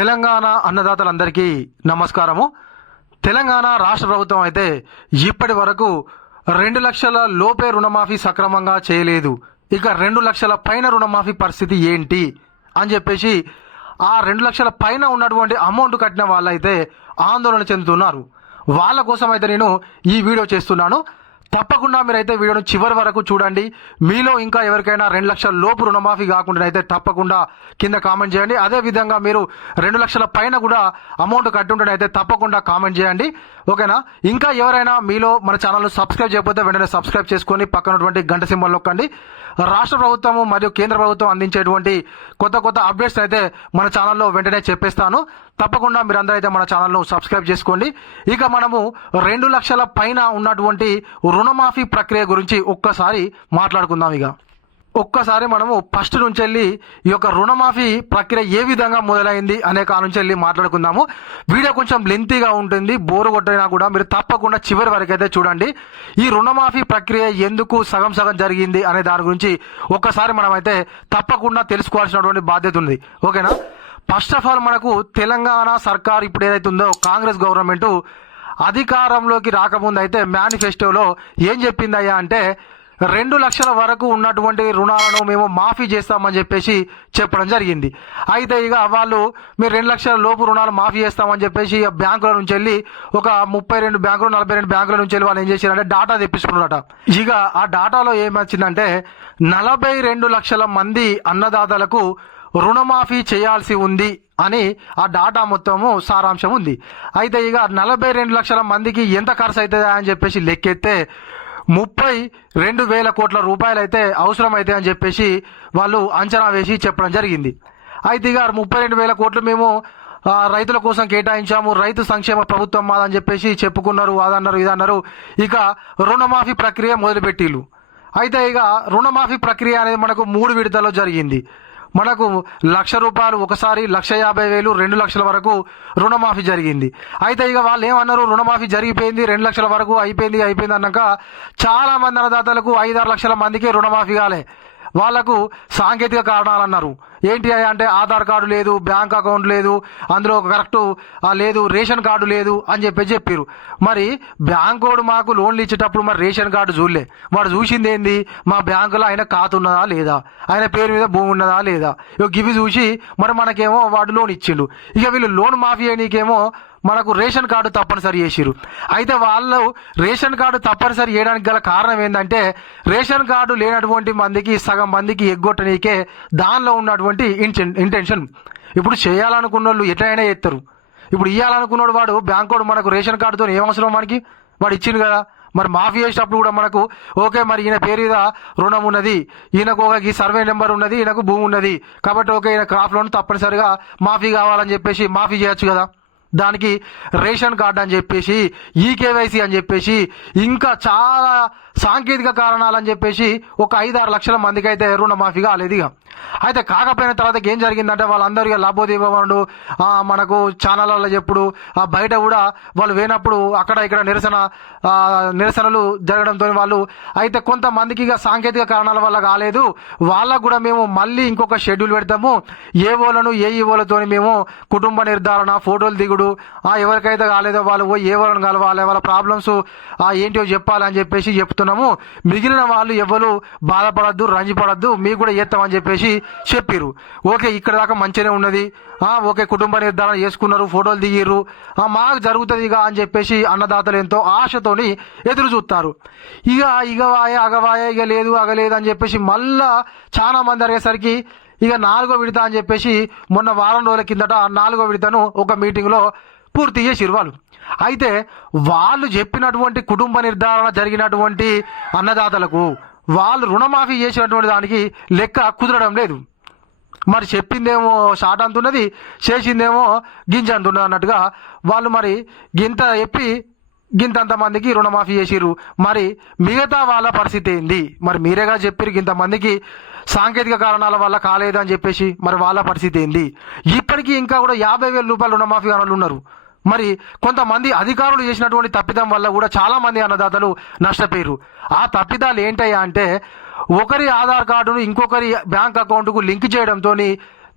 తెలంగాణ అన్నదాతలందరికీ నమస్కారము. తెలంగాణ రాష్ట్ర ప్రభుత్వం అయితే ఇప్పటి వరకు రెండు లక్షల లోపే రుణమాఫీ సక్రమంగా చేయలేదు. ఇక రెండు లక్షల పైన రుణమాఫీ పరిస్థితి ఏంటి అని చెప్పేసి ఆ రెండు లక్షల పైన ఉన్నటువంటి అమౌంట్ కట్టిన వాళ్ళైతే ఆందోళన చెందుతున్నారు. వాళ్ళ కోసం అయితే నేను ఈ వీడియో చేస్తున్నాను. తప్పకుండా మీరైతే వీడియోను చివరి వరకు చూడండి. మీలో ఇంకా ఎవరికైనా రెండు లక్షల లోపు రుణమాఫీ కాకుండా అయితే తప్పకుండా కింద కామెంట్ చేయండి. అదే విధంగా మీరు రెండు లక్షల పైన కూడా అమౌంట్ కట్టుంటే అయితే తప్పకుండా కామెంట్ చేయండి. ఓకేనా? ఇంకా ఎవరైనా మీలో మన ఛానల్ సబ్స్క్రైబ్ చేయకపోతే వెంటనే సబ్స్క్రైబ్ చేసుకొని పక్కనటువంటి గంట సింబల్ నొక్కండి. రాష్ట్ర ప్రభుత్వం మరియు కేంద్ర ప్రభుత్వం అందించేటువంటి కొత్త కొత్త అప్డేట్స్ అయితే మన ఛానల్లో వెంటనే చెప్పేస్తాను. తప్పకుండా మీరందరూ అయితే మన ఛానల్ను సబ్స్క్రైబ్ చేసుకోండి. ఇక మనము రెండు లక్షల పైన ఉన్నటువంటి రుణమాఫీ ప్రక్రియ గురించి ఒక్కసారి మాట్లాడుకుందాం ఇక. ఒక్కసారి మనము ఫస్ట్ నుంచి వెళ్ళి ఈ యొక్క రుణమాఫీ ప్రక్రియ ఏ విధంగా మొదలైంది అనే కాడ నుంచి వెళ్ళి మాట్లాడుకుందాము. వీడియో కొంచెం లెంతీగా ఉంటుంది బోరు కొట్టైనా కూడా మీరు తప్పకుండా చివరి వరకు అయితే చూడండి. ఈ రుణమాఫీ ప్రక్రియ ఎందుకు సగం సగం జరిగింది అనే దాని గురించి ఒక్కసారి మనమైతే తప్పకుండా తెలుసుకోవాల్సినటువంటి బాధ్యత ఉంది. ఓకేనా? ఫస్ట్ ఆఫ్ ఆల్ మనకు తెలంగాణ సర్కార్ ఇప్పుడు ఏదైతే ఉందో కాంగ్రెస్ గవర్నమెంట్ అధికారంలోకి రాకముందు అయితే మేనిఫెస్టోలో ఏం చెప్పిందయ్యా అంటే రెండు లక్షల వరకు ఉన్నటువంటి రుణాలను మేము మాఫీ చేస్తామని చెప్పేసి చెప్పడం జరిగింది. అయితే ఇక వాళ్ళు మీరు రెండు లక్షల లోపు రుణాలు మాఫీ చేస్తామని చెప్పేసి బ్యాంకుల నుంచి వెళ్ళి ఒక ముప్పై రెండు బ్యాంకులు నలభై రెండు బ్యాంకుల నుంచి వెళ్ళి వాళ్ళు ఏం చేశారంటే డాటా తెప్పించుకున్నారట. ఇక ఆ డాటాలో ఏమొచ్చిందంటే నలభై రెండు లక్షల మంది అన్నదాతలకు రుణమాఫీ చేయాల్సి ఉంది అని ఆ డాటా మొత్తము సారాంశం ఉంది. అయితే ఇక నలభై రెండు లక్షల మందికి ఎంత ఖర్చు అవుతుందా అని చెప్పేసి లెక్కెత్తే ముప్పై రెండు వేల కోట్ల రూపాయలు అయితే అవసరమైతే అని చెప్పేసి వాళ్ళు అంచనా వేసి చెప్పడం జరిగింది. అయితే ఇక ముప్పై రెండు వేల కోట్లు మేము రైతుల కోసం కేటాయించాము రైతు సంక్షేమ ప్రభుత్వం మాదని చెప్పేసి చెప్పుకున్నారు అదన్నారు ఇదన్నారు. ఇక రుణమాఫీ ప్రక్రియ మొదలుపెట్టిళ్ళు అయితే ఇక రుణమాఫీ ప్రక్రియ అనేది మనకు మూడు విడతల్లో జరిగింది. మనకు లక్ష రూపాయలు ఒకసారి లక్ష యాభై వేలు రెండు లక్షల వరకు రుణమాఫీ జరిగింది. అయితే ఇక వాళ్ళు ఏమన్నారు? రుణమాఫీ జరిగిపోయింది రెండు లక్షల వరకు అయిపోయింది అయిపోయింది అన్నాక చాలా మంది అన్నదాతలకు ఐదారు లక్షల మందికి రుణమాఫీ కాలే. వాళ్ళకు సాంకేతిక కారణాలు అన్నారు. ఏంటి అయ్యా అంటే ఆధార్ కార్డు లేదు బ్యాంక్ అకౌంట్ లేదు అందులో కరెక్ట్ లేదు రేషన్ కార్డు లేదు అని చెప్పి చెప్పారు మరి బ్యాంక్ వాడు మాకు లోన్లు ఇచ్చేటప్పుడు మరి రేషన్ కార్డు చూడలే. వాడు చూసింది ఏంది? మా బ్యాంకులో ఆయన ఖాతా ఉన్నదా లేదా? ఆయన పేరు మీద భూమి ఉన్నదా లేదా? ఇక ఇవి చూసి మరి మనకేమో వాడు లోన్ ఇచ్చిండు. ఇక వీళ్ళు లోన్ మాఫీ అయినకేమో మనకు రేషన్ కార్డు తప్పనిసరి చేసిరు అయితే వాళ్ళు రేషన్ కార్డు తప్పనిసరి చేయడానికి గల కారణం ఏంటంటే రేషన్ కార్డు లేనటువంటి మందికి సగం మందికి ఎగ్గొట్టనీకే దానిలో ఉన్నటువంటి ఇంటెన్ ఇంటెన్షన్. ఇప్పుడు చేయాలనుకున్న వాళ్ళు ఎట్లయినా చేస్తారు ఇప్పుడు ఇవ్వాలనుకున్నాడు వాడు బ్యాంక్ వాడు మనకు రేషన్ కార్డుతో ఏం అవసరం మనకి వాడు ఇచ్చిండు కదా. మరి మాఫీ చేసేటప్పుడు కూడా మనకు ఓకే మరి ఈయన పేరు మీద రుణం ఉన్నది. ఈయనకు ఒక ఈ సర్వే నెంబర్ ఉన్నది ఈయనకు భూమి ఉన్నది. కాబట్టి ఓకే ఈయన క్రాప్ లోన్ తప్పనిసరిగా మాఫీ కావాలని చెప్పేసి మాఫీ చేయొచ్చు కదా. దానికి రేషన్ కార్డు అని చెప్పేసి ఈ కేవైసీ అని చెప్పేసి ఇంకా చాలా సాంకేతిక కారణాలు అని చెప్పేసి ఒక ఐదు ఆరు లక్షల మందికి అయితే రుణమాఫీ కాలేదు ఇక. అయితే కాకపోయిన తర్వాత ఏం జరిగిందంటే వాళ్ళందరూ ఇక లాభోదీపముడు మనకు ఛానళ్ళలో చెప్పుడు బయట కూడా వాళ్ళు వేనప్పుడు అక్కడ ఇక్కడ నిరసన నిరసనలు జరగడంతో వాళ్ళు అయితే కొంతమందికి ఇక సాంకేతిక కారణాల వల్ల కాలేదు. వాళ్ళకు కూడా మేము మళ్ళీ ఇంకొక షెడ్యూల్ పెడతాము. ఏ ఓలను ఏ ఈవోలతో మేము కుటుంబ నిర్ధారణ ఫోటోలు దిగుడు ఎవరికైతే కాలేదో వాళ్ళు ఏ ఓలను కలవాలి వాళ్ళ ప్రాబ్లమ్స్ ఏంటో చెప్పాలని చెప్పేసి చేస్తున్నాము మిగిలిన వాళ్ళు ఎవరు బాధపడద్దు రంజిపడద్దు మీకు కూడా చేస్తామని చెప్పేసి చెప్పిర్రు. ఓకే ఇక్కడ దాకా మంచిగానే ఉన్నది. ఓకే కుటుంబ నిర్ధారణ చేసుకున్నారు ఫోటోలు దిగిర్రు. మాకు జరుగుతుంది ఇక అని చెప్పేసి అన్నదాతలు ఎంతో ఆశతోని ఎదురు చూస్తారు. ఇక ఇగవాయ అగవాయ ఇక లేదు అగలేదు అని చెప్పేసి మళ్ళా చాలా మంది అడిగేసరికి ఇక నాలుగో విడత అని చెప్పేసి మొన్న వారం రోజుల కిందట నాలుగో విడతను ఒక మీటింగ్లో పూర్తి చేసిరు వాళ్ళు అయితే వాళ్ళు చెప్పినటువంటి కుటుంబ నిర్ధారణ జరిగినటువంటి అన్నదాతలకు వాళ్ళు రుణమాఫీ చేసినటువంటి దానికి లెక్క కుదరడం లేదు. మరి చెప్పిందేమో షాట్ అంటున్నది చేసిందేమో గింజ అంటున్నది అన్నట్టుగా వాళ్ళు మరి గింత చెప్పి గింతంతమందికి రుణమాఫీ చేసిర్రు. మరి మిగతా వాళ్ళ పరిస్థితి ఏంది? మరి మీరేగా చెప్పిరు ఇంతమందికి సాంకేతిక కారణాల వల్ల కాలేదని చెప్పేసి మరి వాళ్ళ పరిస్థితి ఏంది? ఇప్పటికీ ఇంకా కూడా యాభై వేల రూపాయల రుణమాఫీ వాళ్ళు ఉన్నారు. మరి కొంతమంది అధికారులు చేసినటువంటి తప్పిదం వల్ల కూడా చాలామంది అన్నదాతలు నష్టపోయారు ఆ తప్పిదాలు ఏంటయ్యా అంటే ఒకరి ఆధార్ కార్డును ఇంకొకరి బ్యాంక్ అకౌంట్కు లింక్ చేయడంతో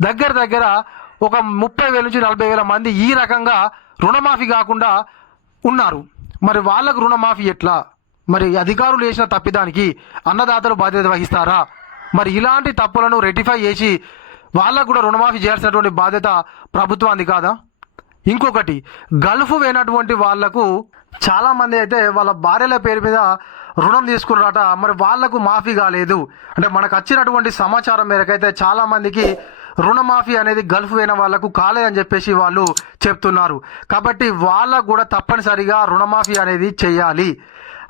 దగ్గర దగ్గర ఒక ముప్పై వేల నుంచి నలభై వేల మంది ఈ రకంగా రుణమాఫీ కాకుండా ఉన్నారు. మరి వాళ్ళకు రుణమాఫీ ఎట్లా? మరి అధికారులు చేసిన తప్పిదానికి అన్నదాతలు బాధ్యత వహిస్తారా? మరి ఇలాంటి తప్పులను రెటిఫై చేసి వాళ్ళకు కూడా రుణమాఫీ చేయాల్సినటువంటి బాధ్యత ప్రభుత్వానికి కాదా? ఇంకొకటి గల్ఫ్ పోయినటువంటి వాళ్ళకు చాలా మంది అయితే వాళ్ళ భార్యల పేరు మీద రుణం తీసుకున్నారట. మరి వాళ్ళకు మాఫీ కాలేదు. అంటే మనకు వచ్చినటువంటి సమాచారం మేరకైతే చాలా మందికి రుణమాఫీ అనేది గల్ఫ్ పోయిన వాళ్ళకు కాలేదని చెప్పేసి వాళ్ళు చెప్తున్నారు. కాబట్టి వాళ్ళకు కూడా తప్పనిసరిగా రుణమాఫీ అనేది చేయాలి.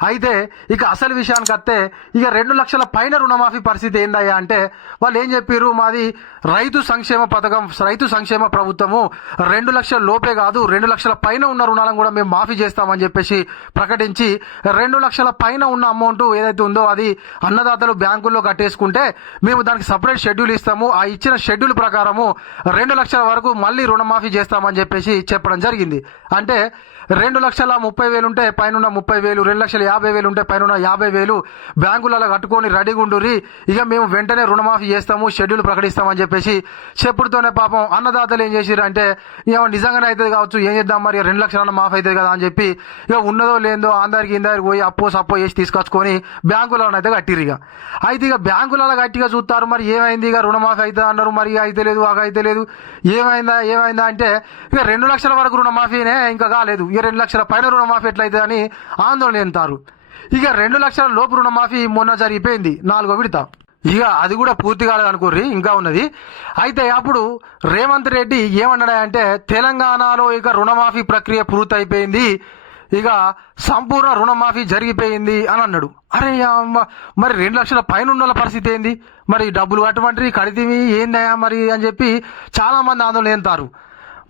అయితే ఇక అసలు విషయానికి వస్తే ఇక రెండు లక్షల పైన రుణమాఫీ పరిస్థితి ఏందయ్యా అంటే వాళ్ళు ఏం చెప్పారు మాది రైతు సంక్షేమ పథకం రైతు సంక్షేమ ప్రభుత్వము. రెండు లక్షల లోపే కాదు రెండు లక్షల పైన ఉన్న రుణాలను కూడా మేము మాఫీ చేస్తామని చెప్పేసి ప్రకటించి రెండు లక్షల పైన ఉన్న అమౌంట్ ఏదైతే ఉందో అది అన్నదాతలు బ్యాంకుల్లో కట్టేసుకుంటే మేము దానికి సపరేట్ షెడ్యూల్ ఇస్తాము. ఆ ఇచ్చిన షెడ్యూల్ ప్రకారము రెండు లక్షల వరకు మళ్ళీ రుణమాఫీ చేస్తామని చెప్పేసి చెప్పడం జరిగింది. అంటే రెండు లక్షల ముప్పై వేలు ఉంటే పైన ముప్పై వేలు రెండు లక్షల యాభై వేలు ఉంటే పైన యాభై వేలు బ్యాంకులలో కట్టుకొని రెడీగా ఉండుర్రి. ఇక మేము వెంటనే రుణమాఫీ చేస్తాము షెడ్యూల్ ప్రకటిస్తామని చెప్పేసి చెప్పుడుతోనే పాపం అన్నదాతలు ఏం చేసిర్రు అంటే ఏమో నిజంగానే అవుతుంది కావచ్చు ఏం చేద్దాం మరి రెండు లక్షలన్న మాఫీ అవుతుంది కదా అని చెప్పి ఇక ఉన్నదో లేదో అందరికి ఇందరికి పోయి అప్పో సప్పో చేసి తీసుకొచ్చుకొని బ్యాంకులలో అయితే కట్టిర్రు ఇక. అయితే ఇక బ్యాంకులలో గట్టిగా చూస్తారు మరి ఏమైంది? ఇక రుణమాఫీ అవుతుంది అన్నారు మరి అయితే లేదు ఆగ అయితే లేదు. ఏమైందా ఏమైందా? అంటే ఇక రెండు లక్షల వరకు రుణమాఫీనే ఇంకా కాలేదు. ఇక రెండు లక్షల పైన రుణమాఫీ ఎట్లయితే అని ఆందోళన చెందుతారు. ఇక రెండు లక్షల లోపు రుణమాఫీ మొన్న జరిగిపోయింది. నాలుగో విడత. ఇక అది కూడా పూర్తి కాలేదు అనుకోర్రి ఇంకా ఉన్నది. అయితే అప్పుడు రేవంత్ రెడ్డి ఏమన్నాడంటే తెలంగాణలో ఇక రుణమాఫీ ప్రక్రియ పూర్తి అయిపోయింది ఇక సంపూర్ణ రుణమాఫీ జరిగిపోయింది అని అన్నాడు. అరే అమ్మ, మరి రెండు లక్షల పైన ఉన్న పరిస్థితి ఏంది? మరి డబ్బులు కట్టమంటారు కడితేవి ఏందయ్యా మరి అని చెప్పి చాలా మంది ఆందోళన చెందుతారు.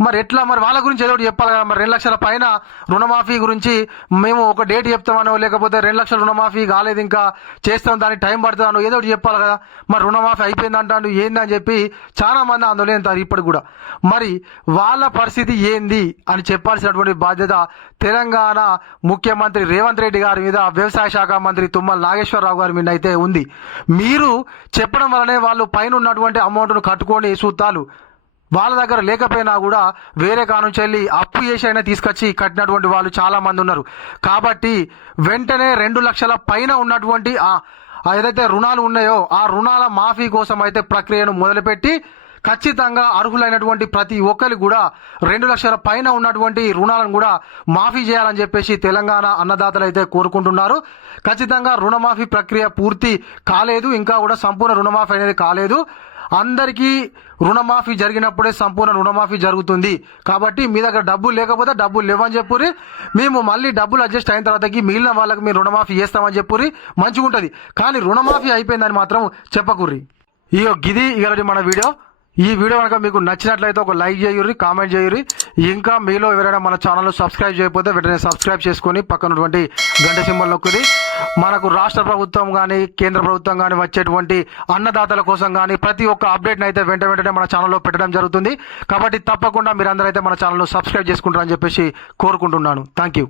మరి ఎట్లా? మరి వాళ్ళ గురించి ఏదో ఒకటి చెప్పాలి కదా. మరి రెండు లక్షల పైన రుణమాఫీ గురించి మేము ఒక డేట్ చెప్తామనో లేకపోతే రెండు లక్షల రుణమాఫీ కాలేదు ఇంకా చేస్తాం దానికి టైం పడుతుందనో ఏదో ఒకటి చెప్పాలి కదా. మరి రుణమాఫీ అయిపోయింది అంటాను ఏంది అని చెప్పి చాలా మంది ఆందోళన చెందుతారు ఇప్పుడు కూడా. మరి వాళ్ళ పరిస్థితి ఏంది అని చెప్పాల్సినటువంటి బాధ్యత తెలంగాణ ముఖ్యమంత్రి రేవంత్ రెడ్డి గారి మీద వ్యవసాయ శాఖ మంత్రి తుమ్మల నాగేశ్వరరావు గారి మీద అయితే ఉంది. మీరు చెప్పడం వల్లనే వాళ్ళు పైన ఉన్నటువంటి అమౌంట్ను కట్టుకొని సూత్రాలు వాళ్ళ దగ్గర లేకపోయినా కూడా వేరే కానుంచి వెళ్ళి అప్పు చేసి అయినా తీసుకొచ్చి కట్టినటువంటి వాళ్ళు చాలా మంది ఉన్నారు. కాబట్టి వెంటనే రెండు లక్షల పైన ఉన్నటువంటి ఆ ఆ ఏదైతే రుణాలు ఉన్నాయో ఆ రుణాల మాఫీ కోసం అయితే ప్రక్రియను మొదలుపెట్టి ఖచ్చితంగా అర్హులైనటువంటి ప్రతి ఒక్కరికి కూడా రెండు లక్షల పైన ఉన్నటువంటి రుణాలను కూడా మాఫీ చేయాలని చెప్పేసి తెలంగాణ అన్నదాతలు అయితే కోరుకుంటున్నారు. ఖచ్చితంగా రుణమాఫీ ప్రక్రియ పూర్తి కాలేదు. ఇంకా కూడా సంపూర్ణ రుణమాఫీ అనేది కాలేదు. అందరికీ రుణమాఫీ జరిగినప్పుడే సంపూర్ణ రుణమాఫీ జరుగుతుంది. కాబట్టి మీ దగ్గర డబ్బులు లేకపోతే డబ్బులు లేవని చెప్పుర్రి. మేము మళ్ళీ డబ్బులు అడ్జస్ట్ అయిన తర్వాతకి మిగిలిన వాళ్ళకి మీరు రుణమాఫీ చేస్తామని చెప్పుర్రి. మంచిగా ఉంటుంది కానీ రుణమాఫీ అయిపోయిందని మాత్రం చెప్పకుర్రి. ఇయో గిది ఇక మన వీడియో. ఈ వీడియో కనుక మీకు నచ్చినట్లయితే ఒక లైక్ చేయుర్రి కామెంట్ చేయుర్రి. ఇంకా మీలో ఎవరైనా మన ఛానల్ సబ్స్క్రైబ్ చేయకపోతే వెంటనే సబ్స్క్రైబ్ చేసుకొని పక్కనటువంటి గంట సింబల్ నొక్కుది మనకు రాష్ట్ర ప్రభుత్వం కానీ కేంద్ర ప్రభుత్వం కానీ వచ్చేటువంటి అన్నదాతల కోసం కానీ ప్రతి ఒక్క అప్డేట్ని అయితే వెంట వెంటనే మన ఛానల్లో పెట్టడం జరుగుతుంది. కాబట్టి తప్పకుండా మీరందరూ అయితే మన ఛానల్ను సబ్స్క్రైబ్ చేసుకుంటారని చెప్పేసి కోరుకుంటున్నాను. Thank you